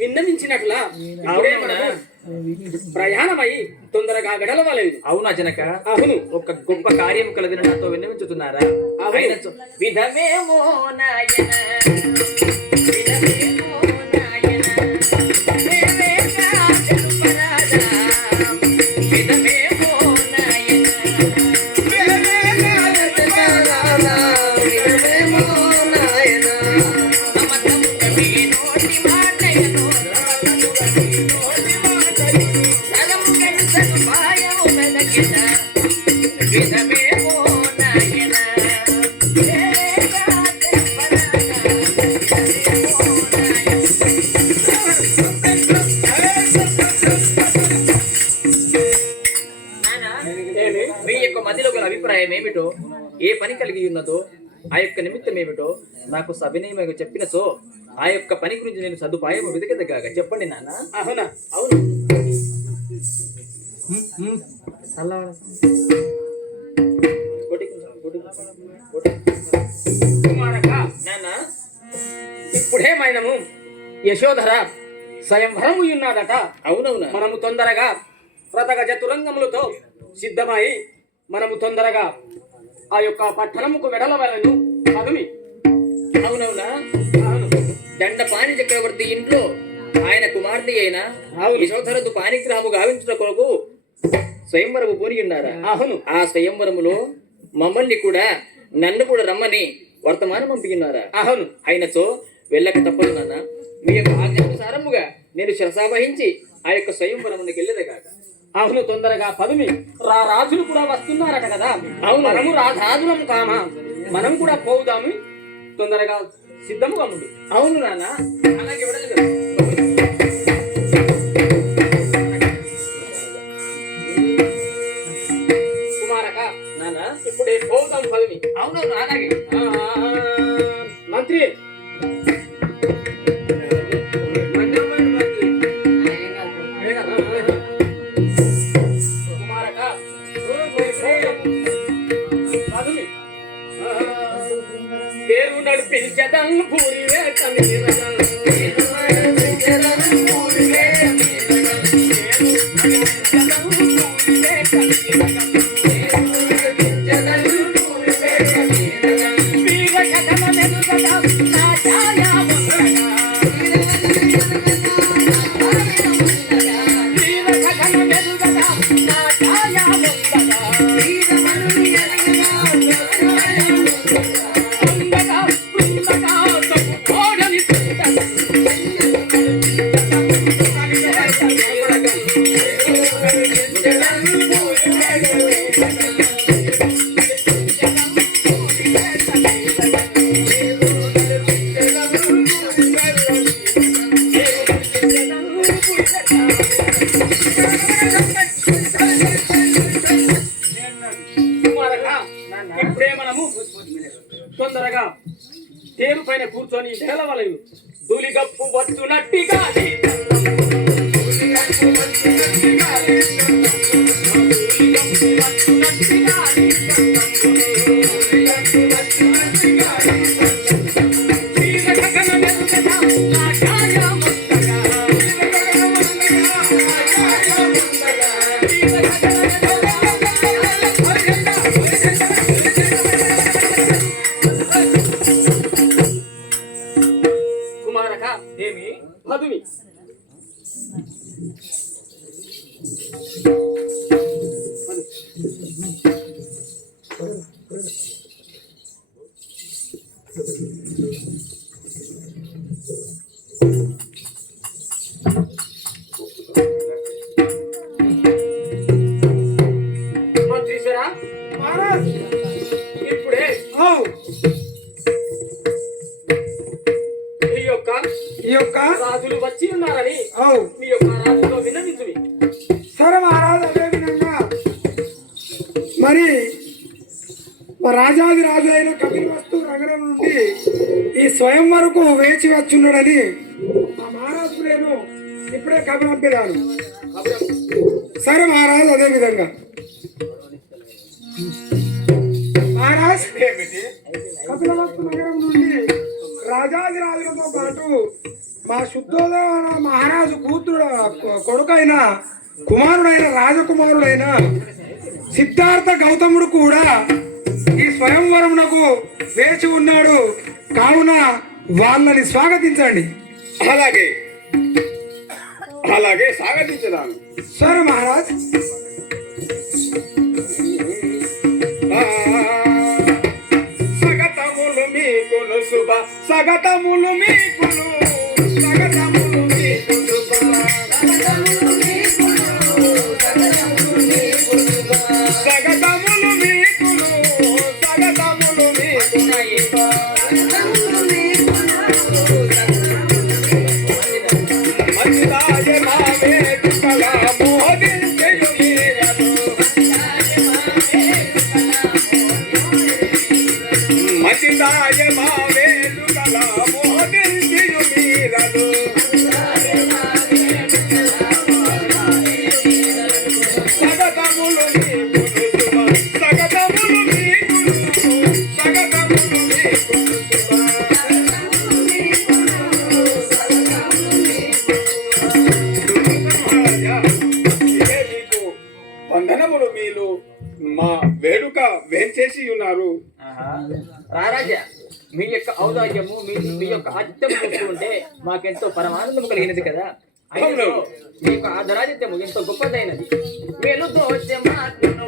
విన్నవించినట్లా ప్రయాణమై తొందరగా గడలవలేదు. అవునా జనక? అవును. ఒక గొప్ప కార్యం కలదని నాతో విన్నవించుతున్నారా? విధమేమో నాయన విధమేమో నాయన విధమేమో నాయన అభిప్రాయం ఏమిటో, ఏ పని కలిగి ఉన్నదో, ఆ యొక్క నిమిత్తం ఏమిటో నాకు సవినయంగా చెప్పినచో ఆ యొక్క పని గురించి నేను సదుపాయం వెతకదగాగా చెప్పండి నాన్న. అవునా? అవును. ఇప్పుడేమైనము యశోధర స్వయంవరము ఉన్నాడట. అవునవునా? మనము తొందరగా ప్రతగ చతురంగములతో సిద్ధమై మనము తొందరగా ఆ యొక్క పట్టణముకు వెడలవలను పదుమి. అవునవునా? దండపాణి చక్రవర్తి ఇంట్లో ఆయన కుమార్తె అయిన యశోధరదు పాణిగ్రహము గావించిన కొరకు స్వయంవరము పోని ఉన్నారా? అవును. ఆ స్వయంవరములో మమ్మల్ని కూడా నన్ను కూడా రమ్మని వర్తమానం పంపిస్తున్నారా? అవును. అయినచో వెళ్ళక తప్పదు నాన్న. మీ యొక్క ఆజ్ఞానుసారముగా నేను శిరసావహించి ఆ యొక్క స్వయంవరమునికి వెళ్ళేదగాక. అవును, తొందరగా పదుమి. రాజులు కూడా వస్తున్నారట కదా. అవును. మనము రాజాదులం కామా, మనం కూడా పోవుదాము. తొందరగా సిద్ధముగా ఉండు. అవును నాన్న. అలాగే విడలేదు. కుమారక నాన్న, ఇప్పుడే పోవుదాం పదుమి. అవునవును. అలాగే మంత్రి పేరు నడిపించదం పూరి ఇప్పుడే మనము తొందరగా తేరు పైన కూర్చొని గెలవలేదు. ధూళిగప్పు వచ్చునట్టిగా కుమారక ఏమి మధుమి మంత్రీశ్వర ఇప్పుడే ఈ యొక్క రాజులు వచ్చి ఉన్నారని మీ యొక్క రాజుతో విన్నవించుని. సరే మహారాజు, అదే విధంగా మరి రాజాది రాజు అయిన కపిలవస్తు నగరం నుండి ఈ స్వయం వరకు వేచి వచ్చున్నాడని ఆ మహారాజు నేను ఇప్పుడే కబురంపిదాను. సరే మహారాజు, అదే విధంగా మహారాజ్ కపిలవస్తు నగరం నుండి రాజాదిరాజులతో పాటు మా శుద్ధోదయ మహారాజు కూతురు కొడుకైన కుమారుడైన రాజకుమారుడైన సిద్ధార్థ గౌతముడు కూడా ఈ స్వయంవరమునకు వేచి ఉన్నాడు. కావున వాళ్ళని స్వాగతించండి. అలాగే అలాగే స్వాగతించదాను. సరే మహారాజ్. సగతములు మీకును శుభ సగతములు మీకును సగతములు మీకు శుభ సగతములు మీకును సగతములు మీకును మంచిదాయ మావే దుఃఖల మోదించెయు మీరను మంచిదాయ మావే దుఃఖల మోదించెయు మీరను సగతములు మీకును శుభ సగతములు మీకును సగతములు మీకును శుభ ఇదే మీకు వందనములు. మీరు మా వేడుక వేంచేసి ఉన్నారు. రారాజా, మీ యొక్క ఔదార్యము మీ యొక్క ఆతిథ్యం చూస్తుంటే మాకెంతో పరమానందం కలిగినది కదా. అయినను మీ యొక్క ఆదరాదిత్యము ఎంతో గొప్పదైనది. మేలు దోషమాత్మను